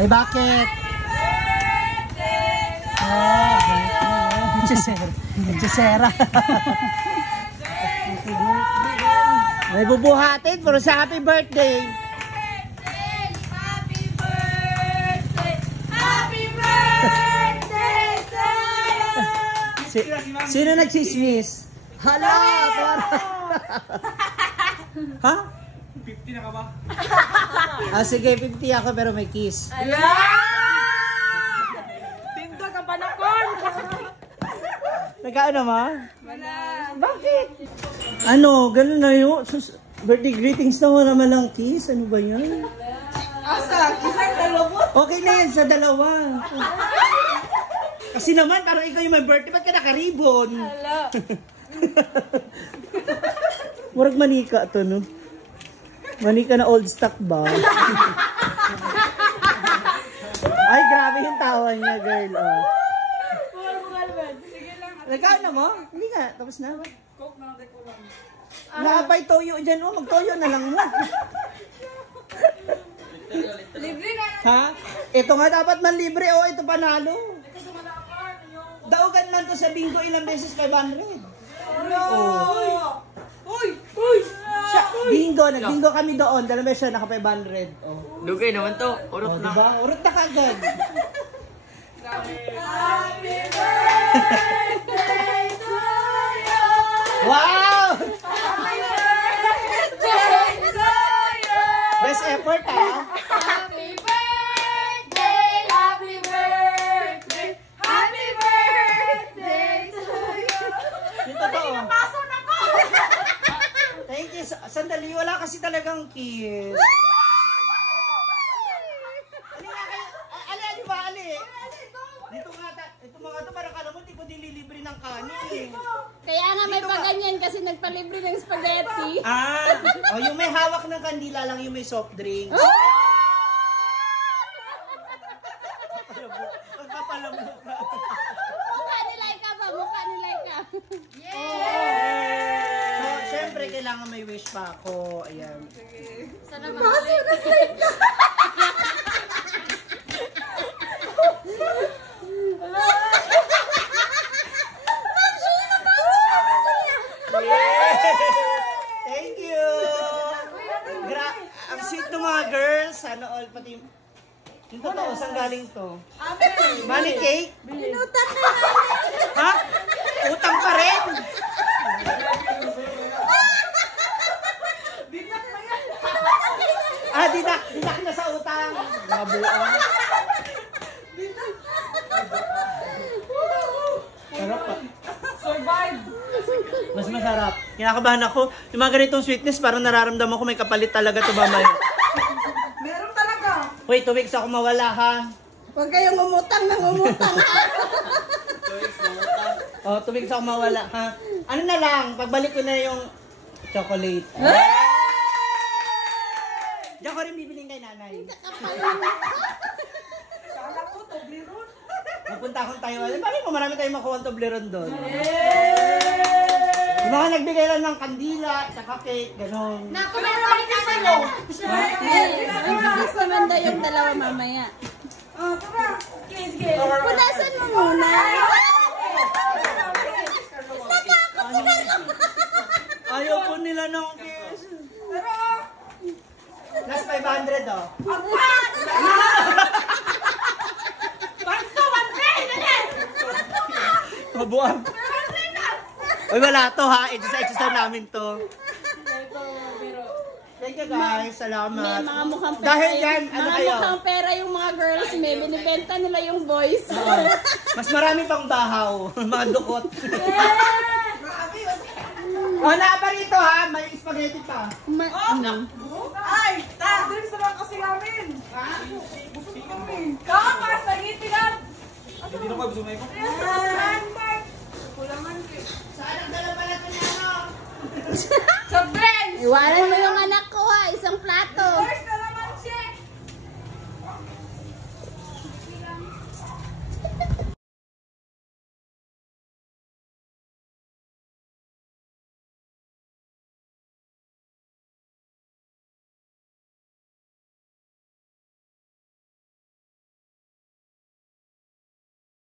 Ay, bakit? Hechicera. May bubuhatin pero sa happy birthday. Happy birthday! Happy birthday to you! Sino nagchismis? Hala! Ha? 50 na ka ba? Ah, sige, 50 ako pero may kiss. Tinto ka pa na kon! Nagkaano ma? Wala. Bakit? Ano, ganun na yun. Birthday greetings naman lang kiss. Ano ba yan? Asa? Isang dalawot? Okay na yan sa dalawa. Kasi naman, parang ikaw yung may birthday, ba't ka nakaribon? Hala. Murag manika to, no? Manika na old stock ba? Ay, grabe yung tawa niya, girl. Oh. Sige lang. Nagkaan na mo? Hindi nga, tapos na. Coke na natin ko lang. Nakapay toyo dyan, oh. Magtoyo na lang mo. Libre na. Ha? Ito nga dapat man libre, oh. Ito panalo. Daugan man to sa bingo ilang beses 500. Oh. Uy! Uy! Siya, bingo, nag-bingo kami doon. Dalawang beses siya, naka 500. Oh. Lugay naman to. Urot na. Diba? Urot na kagad. Happy birthday to you! Wow! Happy birthday to you! Best effort, ha? Happy birthday! Happy birthday! Happy birthday to you! Yung totoo. Paso na ko! Thank you. Sandali, wala kasi talagang kiss. Ali nga kayo. Ali ba, Ali? Dito nga, ito mga to, parang alam mo, di ko dililibre ng kanin. Kaya nga may paganyan kasi nagpalibre ng spaghetti. Ah, oh, yung may hawak ng kandila lang yung may soft drink. Magpapalamok ka. Mukha ni Laika ba? Mukha ni Laika. So, syempre, kailangan may wish pa ako. Ayan. Sana mahalin. Thank you! Ang sweet ng mga girls. Sana all, pati yung totoo, saan galing to? Money cake? Inutang na namin. Ha? Utang pa rin? Ah, didak na sa utang. Mabuang. Sarap pa. Survive! Mas masarap. Kinakabahan ako. Yung mga ganitong sweetness, parang nararamdaman ko may kapalit talaga to mamay. Meron talaga! Wait, 2 weeks ako mawala ha. Huwag kayong umutang ng umutang. Oh, 2 weeks ako mawala ha. Ano na lang, pagbalik ko na yung chocolate. Diyan ko rin bibiling kay nanay. Kala ko, Toblerone. Magpunta akong Taiwan. Paano mo marami tayong makuha ang Toblerone doon? Yung mga nagbigay lang ng kandila, tsaka cake, gano'n. Naku, may pakinis sa'yo. Ibigis naman daw yung dalawa mamaya. Oh, tara. Sige. Punasan mo muna. Ayaw po nila ng kiss. Last 500 oh. Mabuang. Uy, wala to ha. Exercise namin to. Thank you guys. Salamat. May mga mukhang pera Dahil yung, dyan, ano mga kayo? mukhang pera yung mga girls. May binibenta nila yung boys. Mas marami pang bahaw. Mga dukot. Oh, na pa rito ha. May spaghetti pa. Ano? Ay! Drinks naman kasi namin! Busog kami! Kaka! Spaghetti lang! Hindi na ko gusto mo ikaw. Kulangan ko. Saan ang dala pala ito niya, no? Sa drinks! Iwanan mo yung